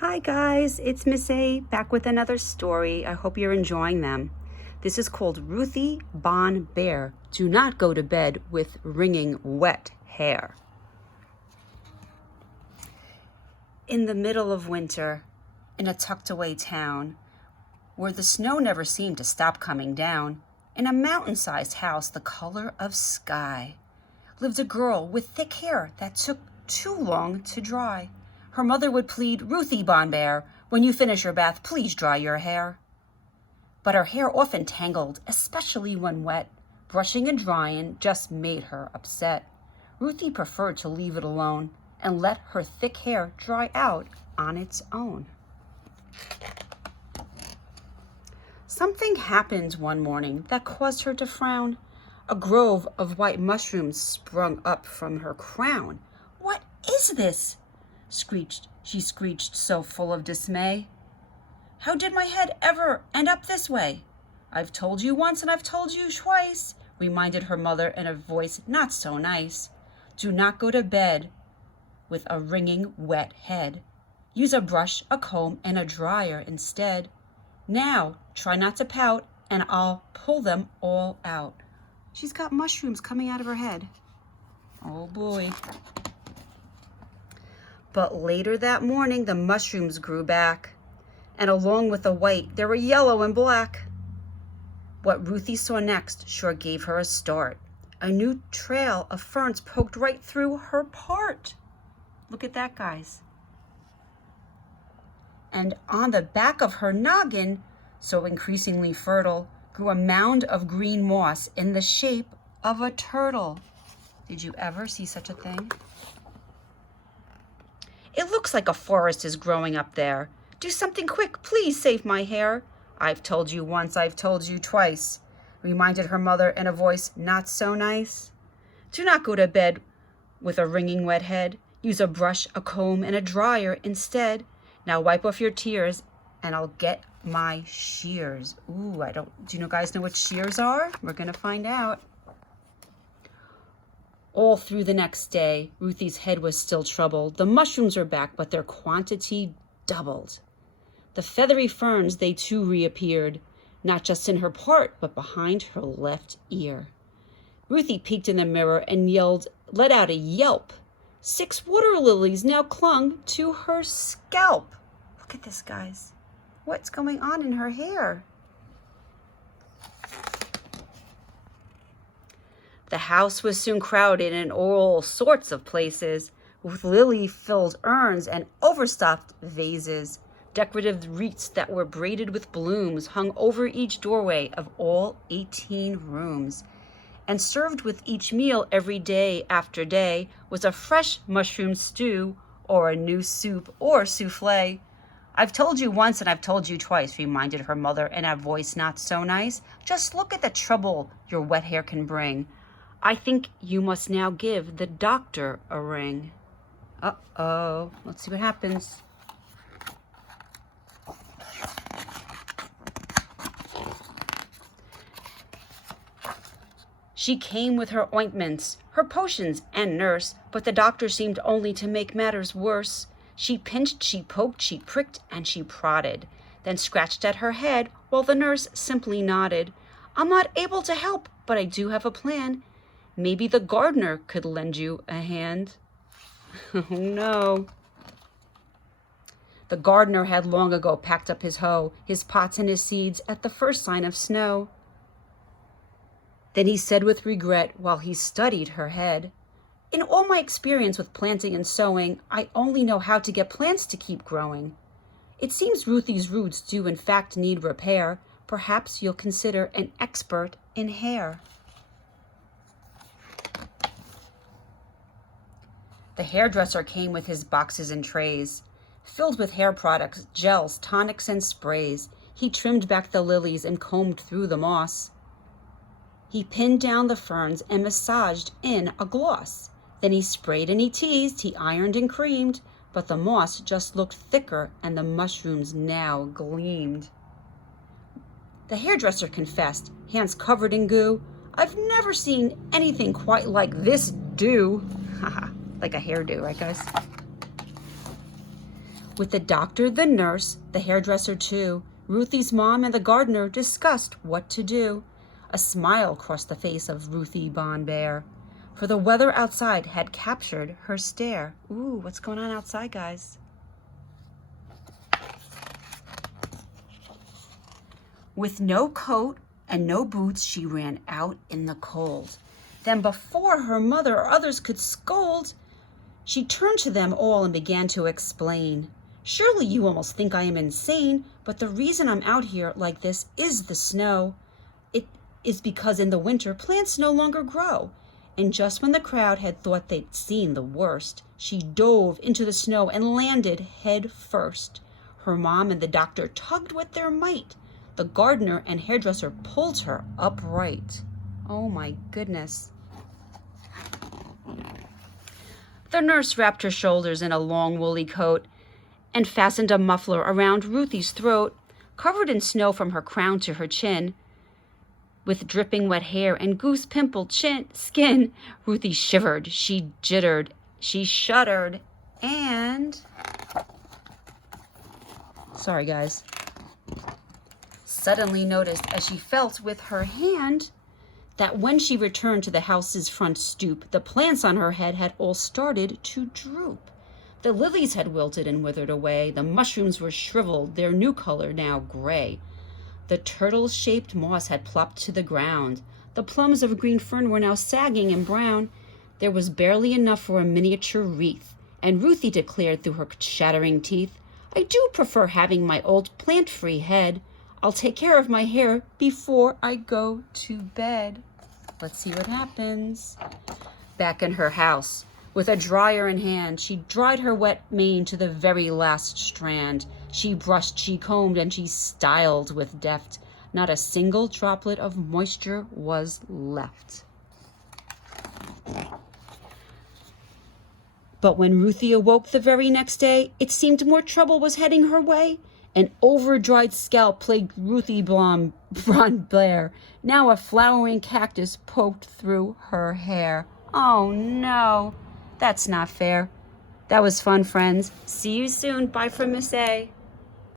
Hi guys, it's Miss A back with another story. I hope you're enjoying them. This is called Ruthie Bair. Do not go to bed with wringing wet hair. In the middle of winter, in a tucked away town, where the snow never seemed to stop coming down, in a mountain-sized house the color of sky, lived a girl with thick hair that took too long to dry. Her mother would plead, "Ruthie Bair, when you finish your bath, please dry your hair." But her hair often tangled, especially when wet. Brushing and drying just made her upset. Ruthie preferred to leave it alone and let her thick hair dry out on its own. Something happened one morning that caused her to frown. A grove of white mushrooms sprung up from her crown. "What is this?" she screeched, so full of dismay. "How did my head ever end up this way?" "I've told you once and I've told you twice," reminded her mother in a voice not so nice. "Do not go to bed with a wringing wet head. Use a brush, a comb, and a dryer instead. Now, try not to pout, and I'll pull them all out." She's got mushrooms coming out of her head. Oh boy. But later that morning, the mushrooms grew back, and along with the white, there were yellow and black. What Ruthie saw next sure gave her a start. A new trail of ferns poked right through her part. Look at that, guys. And on the back of her noggin, so increasingly fertile, grew a mound of green moss in the shape of a turtle. Did you ever see such a thing? "It looks like a forest is growing up there. Do something quick, please save my hair." "I've told you once, I've told you twice," reminded her mother in a voice not so nice. "Do not go to bed with a wringing wet head. Use a brush, a comb, and a dryer instead. Now wipe off your tears, and I'll get my shears." Ooh, do you guys know what shears are? We're gonna find out. All through the next day, Ruthie's head was still troubled. The mushrooms were back, but their quantity doubled. The feathery ferns, they too reappeared, not just in her part, but behind her left ear. Ruthie peeked in the mirror and let out a yelp. 6 water lilies now clung to her scalp. Look at this, guys. What's going on in her hair? The house was soon crowded in all sorts of places, with lily-filled urns and overstuffed vases. Decorative wreaths that were braided with blooms hung over each doorway of all 18 rooms. And served with each meal every day after day was a fresh mushroom stew or a new soup or souffle. "I've told you once and I've told you twice," reminded her mother in a voice not so nice. "Just look at the trouble your wet hair can bring. I think you must now give the doctor a ring." Uh-oh. Let's see what happens. She came with her ointments, her potions, and nurse, but the doctor seemed only to make matters worse. She pinched, she poked, she pricked, and she prodded, then scratched at her head while the nurse simply nodded. "I'm not able to help, but I do have a plan. Maybe the gardener could lend you a hand." Oh no. The gardener had long ago packed up his hoe, his pots and his seeds at the first sign of snow. Then he said with regret while he studied her head, "In all my experience with planting and sowing, I only know how to get plants to keep growing. It seems Ruthie's roots do in fact need repair. Perhaps you'll consider an expert in hair." The hairdresser came with his boxes and trays, filled with hair products, gels, tonics, and sprays. He trimmed back the lilies and combed through the moss. He pinned down the ferns and massaged in a gloss. Then he sprayed and he teased, he ironed and creamed, but the moss just looked thicker and the mushrooms now gleamed. The hairdresser confessed, hands covered in goo, "I've never seen anything quite like this do." Haha. Like a hairdo, right guys? With the doctor, the nurse, the hairdresser too, Ruthie's mom and the gardener discussed what to do. A smile crossed the face of Ruthie Bair, for the weather outside had captured her stare. Ooh, what's going on outside, guys? With no coat and no boots, she ran out in the cold. Then before her mother or others could scold, she turned to them all and began to explain. Surely you almost think I am insane, but the reason I'm out here like this is the snow. It is because in the winter plants no longer grow. And just when the crowd had thought they'd seen the worst, she dove into the snow and landed head first. Her mom and the doctor tugged with their might. The gardener and hairdresser pulled her upright. Oh my goodness. The nurse wrapped her shoulders in a long woolly coat and fastened a muffler around Ruthie's throat. Covered in snow from her crown to her chin, with dripping wet hair and goose-pimpled skin, Ruthie shivered, she jittered, she shuddered, and... Sorry, guys. Suddenly noticed as she felt with her hand that when she returned to the house's front stoop, the plants on her head had all started to droop. The lilies had wilted and withered away. The mushrooms were shriveled, their new color now gray. The turtle-shaped moss had plopped to the ground. The plums of green fern were now sagging and brown. There was barely enough for a miniature wreath, and Ruthie declared through her chattering teeth, I do prefer having my old plant-free head. I'll take care of my hair before I go to bed. Let's see what happens. Back in her house, with a dryer in hand, she dried her wet mane to the very last strand. She brushed, she combed, and she styled with deft. Not a single droplet of moisture was left. But when Ruthie awoke the very next day, it seemed more trouble was heading her way. An over-dried scalp plagued Ruthie Bair. Now a flowering cactus poked through her hair. Oh no, that's not fair. That was fun, friends. See you soon. Bye from Miss A.